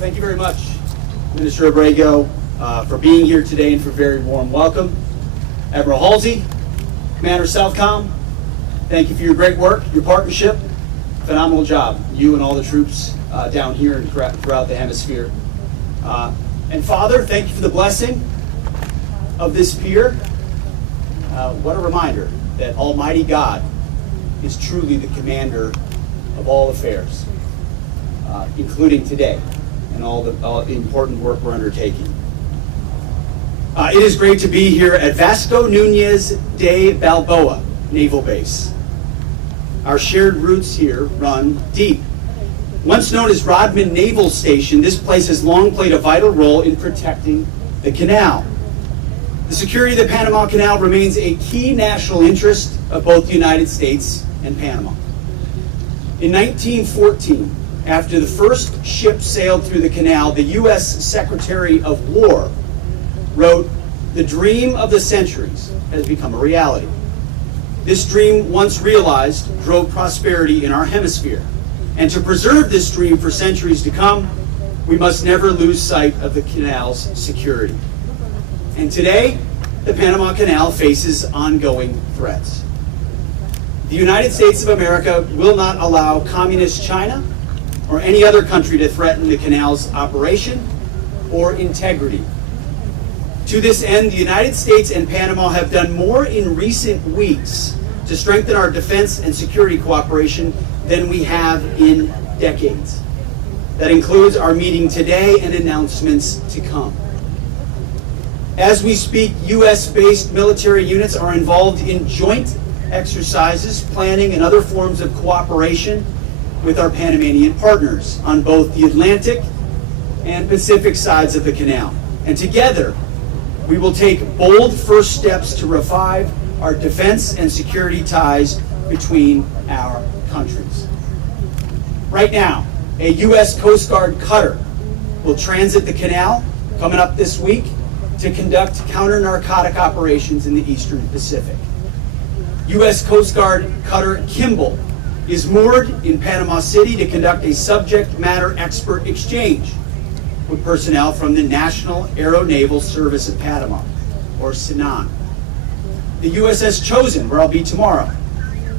Thank you very much, Minister Abrego, for being here today and for a very warm welcome. Admiral Halsey, Commander Southcom, thank you for your great work, your partnership. Phenomenal job, you and all the troops down here and throughout the hemisphere. And Father, thank you for the blessing of this pier. What a reminder that Almighty God is truly the commander of all affairs, including today and all the important work we're undertaking. It is great to be here at Vasco Núñez de Balboa Naval Base. Our shared roots here run deep. Once known as Rodman Naval Station, this place has long played a vital role in protecting the canal. The security of the Panama Canal remains a key national interest of both the United States and Panama. In 1914, after the first ship sailed through the canal, the U.S. Secretary of War wrote, "The dream of the centuries has become a reality." This dream, once realized, drove prosperity in our hemisphere. And to preserve this dream for centuries to come, we must never lose sight of the canal's security. And today, the Panama Canal faces ongoing threats. The United States of America will not allow Communist China or any other country to threaten the canal's operation or integrity. To this end, the United States and Panama have done more in recent weeks to strengthen our defense and security cooperation than we have in decades. That includes our meeting today and announcements to come. As we speak, U.S.-based military units are involved in joint exercises, planning, and other forms of cooperation with our Panamanian partners on both the Atlantic and Pacific sides of the canal. And together, we will take bold first steps to revive our defense and security ties between our countries. Right now, a U.S. Coast Guard cutter will transit the canal coming up this week to conduct counter-narcotic operations in the Eastern Pacific. U.S. Coast Guard cutter Kimball is moored in Panama City to conduct a subject matter expert exchange with personnel from the National Aeronaval Service of Panama, or SANAN. The USS Chosen, where I'll be tomorrow,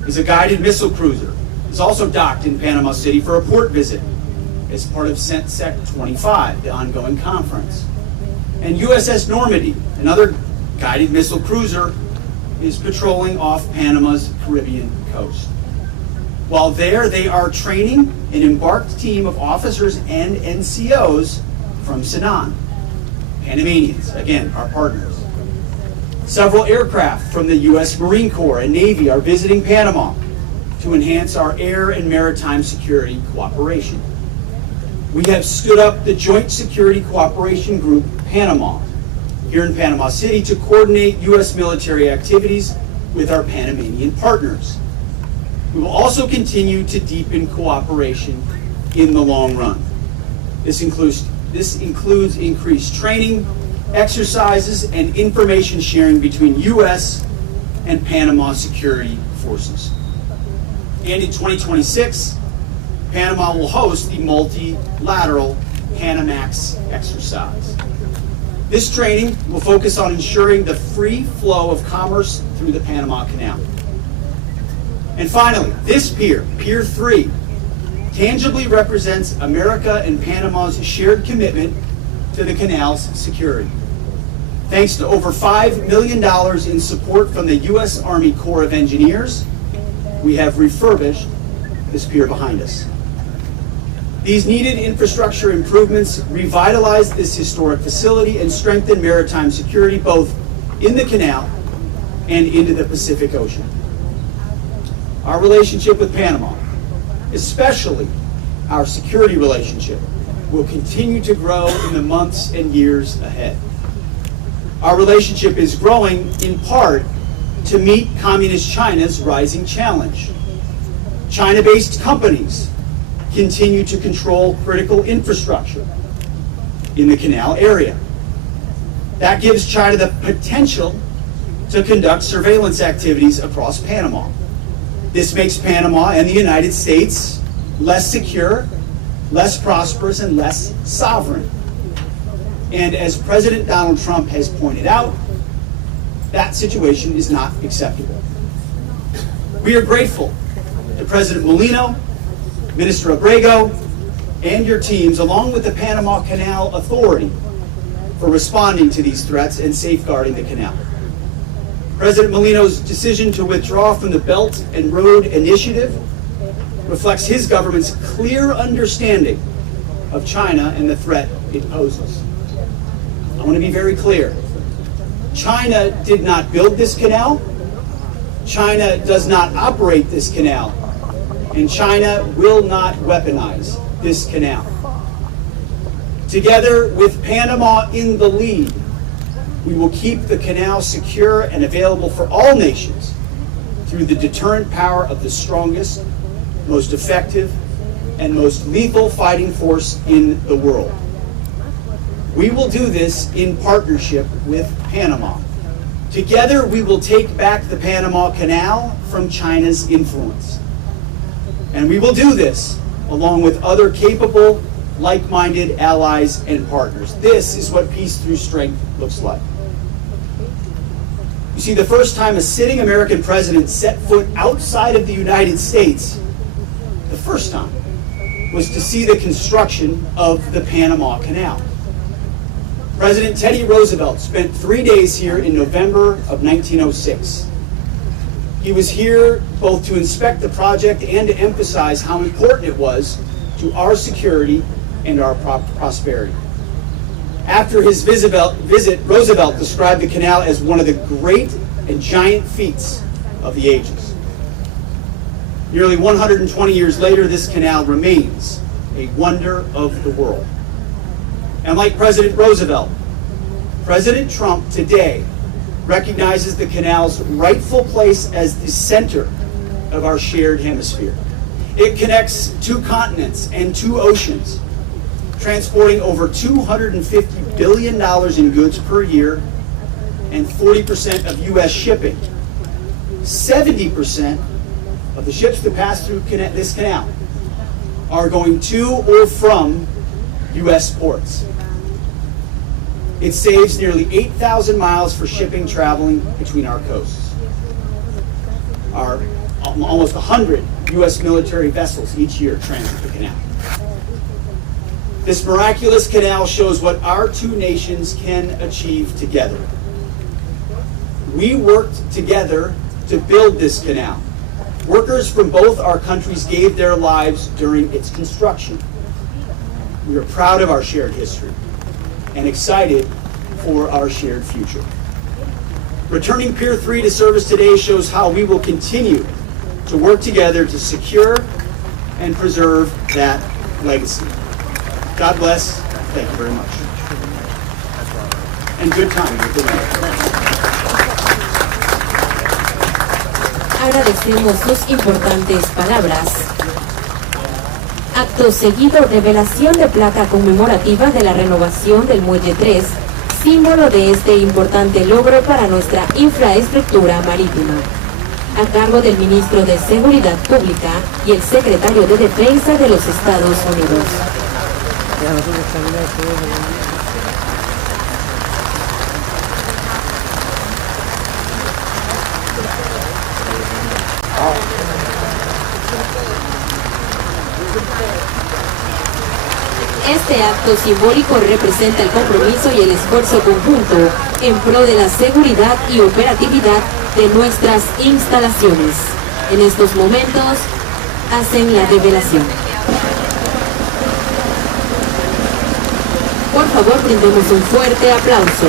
is a guided missile cruiser. It's also docked in Panama City for a port visit as part of CENTSEC 25, the ongoing conference. And USS Normandy, another guided missile cruiser, is patrolling off Panama's Caribbean coast. While there, they are training an embarked team of officers and NCOs from SANAN, Panamanians, again, our partners. Several aircraft from the U.S. Marine Corps and Navy are visiting Panama to enhance our air and maritime security cooperation. We have stood up the Joint Security Cooperation Group, Panama, here in Panama City to coordinate U.S. military activities with our Panamanian partners. We will also continue to deepen cooperation in the long run. This includes increased training, exercises, and information sharing between U.S. and Panama security forces. And in 2026, Panama will host the multilateral Panamax exercise. This training will focus on ensuring the free flow of commerce through the Panama Canal. And finally, this pier, Pier 3, tangibly represents America and Panama's shared commitment to the canal's security. Thanks to over $5 million in support from the U.S. Army Corps of Engineers, we have refurbished this pier behind us. These needed infrastructure improvements revitalize this historic facility and strengthen maritime security both in the canal and into the Pacific Ocean. Our relationship with Panama, especially our security relationship, will continue to grow in the months and years ahead. Our relationship is growing in part to meet Communist China's rising challenge. China-based companies continue to control critical infrastructure in the canal area. That gives China the potential to conduct surveillance activities across Panama. This makes Panama and the United States less secure less prosperous, and less sovereign. And as President Donald Trump has pointed out, that situation is not acceptable. We are grateful to President Molino, Minister Abrego, and your teams, along with the Panama Canal Authority, for responding to these threats and safeguarding the canal. President Molino's decision to withdraw from the Belt and Road Initiative reflects his government's clear understanding of China and the threat it poses. I want to be very clear. China did not build this canal. China does not operate this canal. And China will not weaponize this canal. Together with Panama in the lead, we will keep the canal secure and available for all nations through the deterrent power of the strongest, most effective, and most lethal fighting force in the world. We will do this in partnership with Panama. Together, we will take back the Panama Canal from China's influence. And we will do this along with other capable, like-minded allies and partners. This is what peace through strength looks like. You see, the first time a sitting American president set foot outside of the United States, the first time, was to see the construction of the Panama Canal. President Teddy Roosevelt spent 3 days here in November of 1906. He was here both to inspect the project and to emphasize how important it was to our security and our prosperity. After his visit, Roosevelt described the canal as one of the great and giant feats of the ages. Nearly 120 years later, this canal remains a wonder of the world. And like President Roosevelt, President Trump today recognizes the canal's rightful place as the center of our shared hemisphere. It connects 2 continents and 2 oceans, transporting over $250 billion in goods per year and 40% of U.S. shipping. 70% of the ships that pass through this canal are going to or from U.S. ports. It saves nearly 8,000 miles for shipping traveling between our coasts. Almost 100 U.S. military vessels each year transit the canal. This miraculous canal shows what our 2 nations can achieve together. We worked together to build this canal. Workers from both our countries gave their lives during its construction. We are proud of our shared history and excited for our shared future. Returning Pier 3 to service today shows how we will continue to work together to secure and preserve that legacy. God bless. Thank you very much. And good time. Agradecemos sus importantes palabras. Acto seguido, revelación de placa conmemorativa de la renovación del Muelle 3, símbolo de este importante logro para nuestra infraestructura marítima, a cargo del Ministro de Seguridad Pública y el Secretario de Defensa de los Estados Unidos. Este acto simbólico representa el compromiso y el esfuerzo conjunto en pro de la seguridad y operatividad de nuestras instalaciones. En estos momentos hacen la revelación. Por favor, brindemos un fuerte aplauso.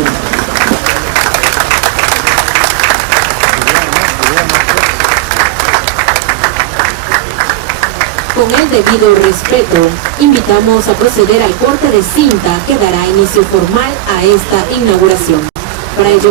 Con el debido respeto, invitamos a proceder al corte de cinta que dará inicio formal a esta inauguración. Para ello,